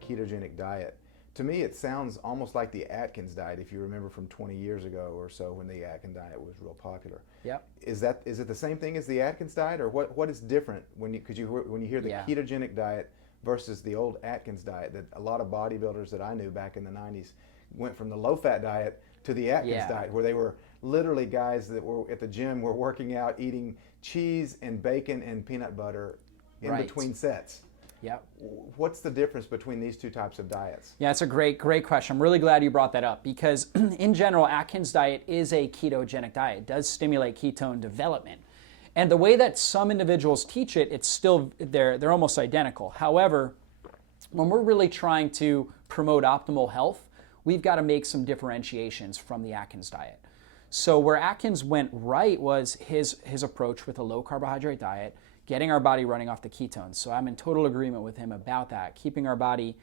ketogenic diet. To me, it sounds almost like the Atkins diet, if you remember from 20 years ago or so when the Atkins diet was real popular. Yep. Is it the same thing as the Atkins diet, or what is different when you hear the ketogenic diet versus the old Atkins diet that a lot of bodybuilders that I knew back in the 90s went from the low-fat diet to the Atkins diet, where they were literally guys that were at the gym were working out, eating cheese and bacon and peanut butter in between sets. Yep. What's the difference between these two types of diets? Yeah, it's a great question. I'm really glad you brought that up because in general, Atkins diet is a ketogenic diet. It does stimulate ketone development. And the way that some individuals teach it, it's still, they're almost identical. However, when we're really trying to promote optimal health, we've got to make some differentiations from the Atkins diet. So where Atkins went right was his approach with a low carbohydrate diet, getting our body running off the ketones. So I'm in total agreement with him about that, keeping our body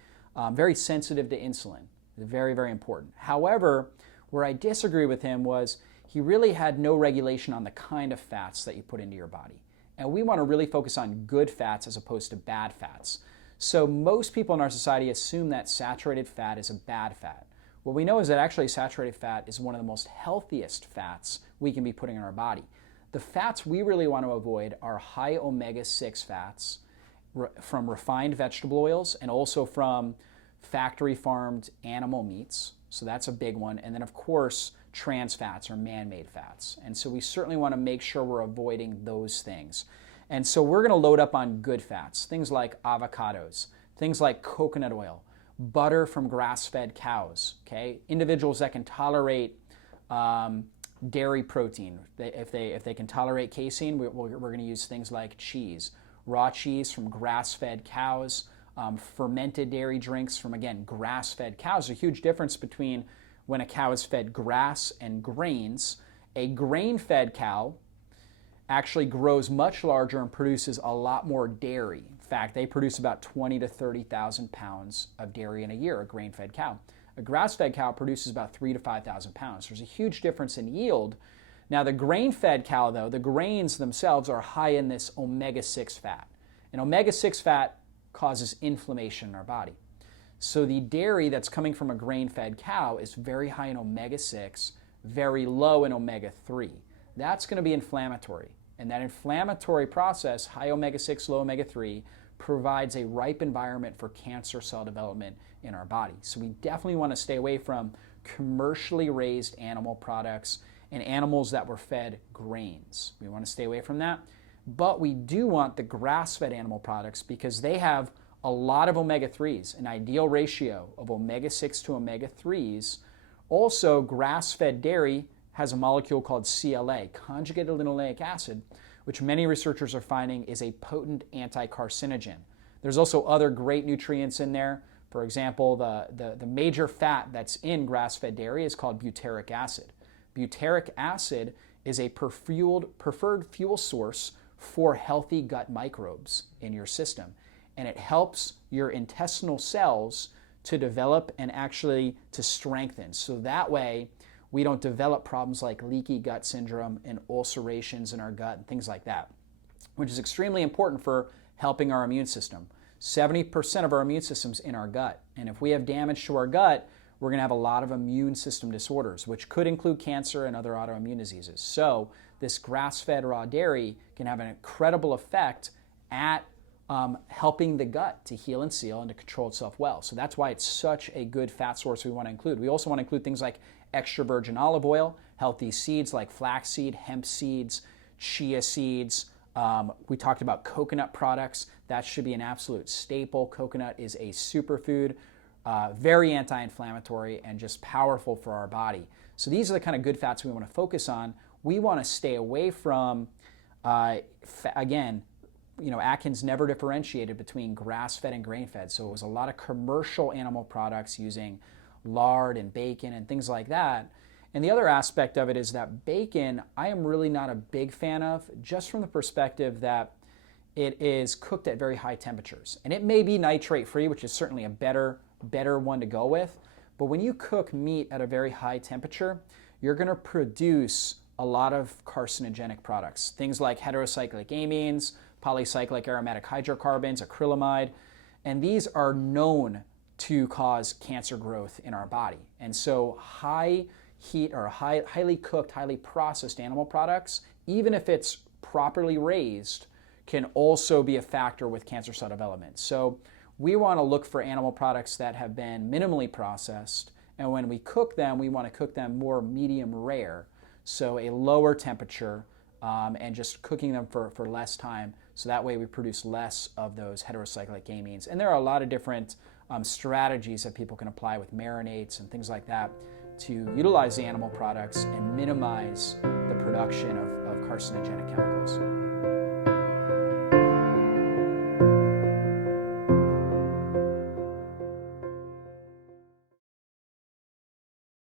very sensitive to insulin. Very, very important. However, where I disagree with him was he really had no regulation on the kind of fats that you put into your body. And we want to really focus on good fats as opposed to bad fats. So most people in our society assume that saturated fat is a bad fat. What we know is that actually saturated fat is one of the most healthiest fats we can be putting in our body. The fats we really want to avoid are high omega-6 fats from refined vegetable oils and also from factory farmed animal meats. So that's a big one. And then of course, trans fats or man-made fats. And so we certainly want to make sure we're avoiding those things. And so we're going to load up on good fats, things like avocados, things like coconut oil, butter from grass-fed cows, okay? Individuals that can tolerate dairy protein. If they can tolerate casein, we're going to use things like cheese, raw cheese from grass-fed cows, fermented dairy drinks from, again, grass-fed cows. There's a huge difference between when a cow is fed grass and grains. A grain-fed cow actually grows much larger and produces a lot more dairy. In fact, they produce about 20 to 30,000 pounds of dairy in a year, a grain-fed cow. A grass-fed cow produces about 3,000 to 5,000 pounds. There's a huge difference in yield. Now, the grain-fed cow, though, the grains themselves are high in this omega-6 fat. And omega-6 fat causes inflammation in our body. So the dairy that's coming from a grain-fed cow is very high in omega-6, very low in omega-3. That's going to be inflammatory. And that inflammatory process, high omega-6, low omega-3, provides a ripe environment for cancer cell development in our body. So we definitely want to stay away from commercially raised animal products and animals that were fed grains. We want to stay away from that. But we do want the grass-fed animal products because they have a lot of omega-3s, an ideal ratio of omega-6 to omega-3s. Also, grass-fed dairy has a molecule called CLA, conjugated linoleic acid, which many researchers are finding is a potent anti-carcinogen. There's also other great nutrients in there. For example, the major fat that's in grass-fed dairy is called butyric acid. Butyric acid is a preferred fuel source for healthy gut microbes in your system. And it helps your intestinal cells to develop and actually to strengthen. So that way, we don't develop problems like leaky gut syndrome and ulcerations in our gut and things like that, which is extremely important for helping our immune system. 70% of our immune system's in our gut. And if we have damage to our gut, we're going to have a lot of immune system disorders, which could include cancer and other autoimmune diseases. So this grass-fed raw dairy can have an incredible effect at helping the gut to heal and seal and to control itself well. So that's why it's such a good fat source we want to include. We also want to include things like extra virgin olive oil, healthy seeds like flaxseed, hemp seeds, chia seeds. We talked about coconut products. That should be an absolute staple. Coconut is a superfood, very anti-inflammatory and just powerful for our body. So these are the kind of good fats we want to focus on. We want to stay away from, again, Atkins never differentiated between grass-fed and grain-fed. So it was a lot of commercial animal products using lard and bacon and things like that. And the other aspect of it is that bacon, I am really not a big fan of, just from the perspective that it is cooked at very high temperatures. And it may be nitrate-free, which is certainly a better one to go with. But when you cook meat at a very high temperature, you're going to produce a lot of carcinogenic products. Things like heterocyclic amines, polycyclic aromatic hydrocarbons, acrylamide. And these are known to cause cancer growth in our body. And so high heat or highly cooked, highly processed animal products, even if it's properly raised, can also be a factor with cancer cell development. So we want to look for animal products that have been minimally processed, and when we cook them, we want to cook them more medium rare, so a lower temperature, and just cooking them for less time, so that way we produce less of those heterocyclic amines. And there are a lot of different strategies that people can apply with marinates and things like that to utilize the animal products and minimize the production of carcinogenic chemicals.